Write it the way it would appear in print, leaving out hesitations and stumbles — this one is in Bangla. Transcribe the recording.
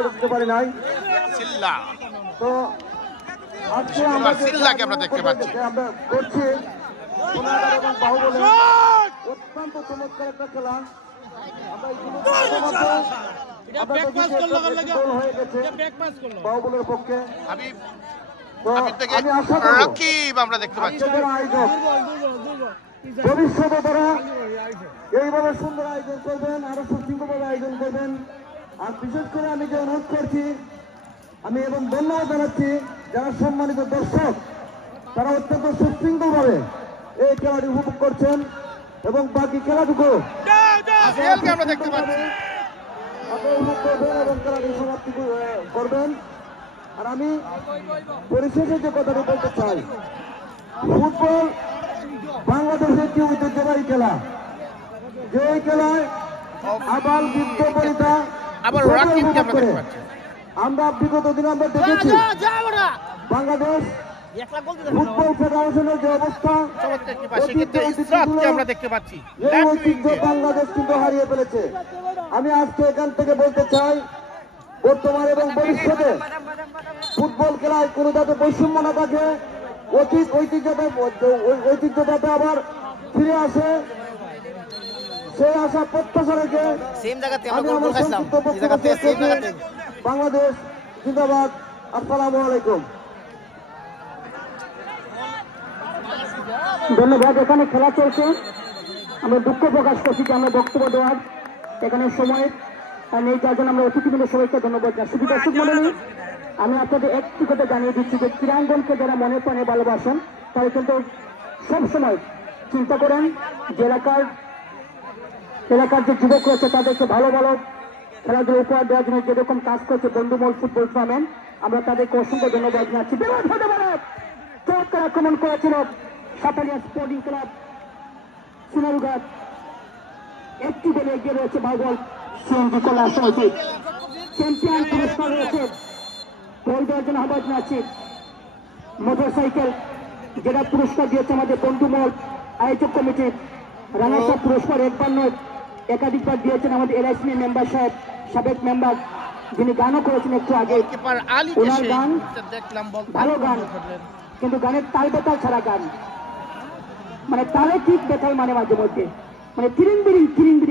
করে দিতে পারি নাই। সিল্লা তো আজকে আমরা সিল্লাকে আমরা দেখতে পাচ্ছি। আমরা করছি সোনাগার এবং বাহুবলে অত্যন্ত চমৎকার একটা খেলা। আমরা হয়ে গেছে বাহুবলের পক্ষে। আমি আশা করব রাকিব আমরা দেখতে পাচ্ছি। আয়োজক ভবিষ্যতে তারা এইভাবে সুন্দর আয়োজন করবেন, আরো সুশৃঙ্খলভাবে আয়োজন করবেন। আর বিশেষ করে আমি যে অনুরোধ করছি, আমি এবং ধন্যবাদ জানাচ্ছি যারা সম্মানিত দর্শক, তারা অত্যন্ত সুশৃঙ্খলভাবে এই খেলাটি উপভোগ করছেন এবং বাকি খেলাটুকু আমরা দেখতে পাচ্ছি উপভোগ করবেন এবং খেলাটি সমাপ্তি করবেন। আর আমি পরিশেষে যে কথাটি বলতে চাই, ফুটবল বাংলাদেশের একটি ঐতিহ্যবাহী খেলা, যে খেলায় আবাল বৃদ্ধ বনিতা আবার রাকিবকে আমরা দেখতে পাচ্ছি। আমরা বিগত দিনে আমরা দেখেছি বাংলাদেশ ফুটবল ফেডারেশনের যে অবস্থা, আমরা দেখতে পাচ্ছি এই ঐতিহ্য বাংলাদেশ কিন্তু হারিয়ে ফেলেছে। আমি আজকে এখান থেকে বলতে চাই, বর্তমান এবং ভবিষ্যতে ফুটবল খেলায় কোনো যাতে বৈষম্য না থাকে, অতীত ঐতিহ্যটাতে আবার ফিরে আসে, সেই আশা প্রত্যাশা রেখে বাংলাদেশ জিন্দাবাদ। আসসালামু আলাইকুম। ধন্যবাদ। এখানে খেলা চলছে, আমরা দুঃখ প্রকাশ করছি যে আমরা বক্তব্য দেওয়ার এখানে সময় নেই, যার জন্য আমরা অতিথিবৃন্দ সবাইকে ধন্যবাদ জানাই। শুধু দর্শক মণ্ডলী, আমি আপনাদের একটি কথা জানিয়ে দিচ্ছি যে ক্রীড়াঙ্গনকে যারা মনে প্রাণে ভালোবাসেন, তারা কিন্তু সবসময় চিন্তা করেন যে এলাকার যে যুবক রয়েছে তাদেরকে ভালো ভালো খেলাধুলো উপহার দেওয়ার জন্য যেরকম কাজ করছে বন্ধুমহল ফুটবল টুর্নামেন্ট, আমরা তাদেরকে অসংখ্য ধন্যবাদ জানাচ্ছি। চমৎকার আক্রমণ করেছিল সাপালিয়া স্পোর্টিং ক্লাব সোনারুঘাট, একটি গোলে এগিয়ে রয়েছে বাহুবল সিএনজি কল্যাণ সমিতি। চ্যাম্পিয়ন পুরস্কার রয়েছে গোল দেওয়ার জন্য আহ্বান জানাচ্ছি মোটর সাইকেল, যেটা পুরস্কার দিয়েছে আমাদের বন্ধুমহল আয়োজক কমিটি। রানার্স আপ পুরস্কার একবার নয় একাধিকবার দিয়েছেন আমাদের এলআইসি মেম্বার সাহেব, সাবেক মেম্বার, যিনি গানও করেছেন একটু আগে। ওনার গান ভালো গান, কিন্তু গানের তাল বেতাল ছাড়া গান, মানে তালে ঠিক বেতাল মানে মাঝে মধ্যে মানে তিরিং বিরিং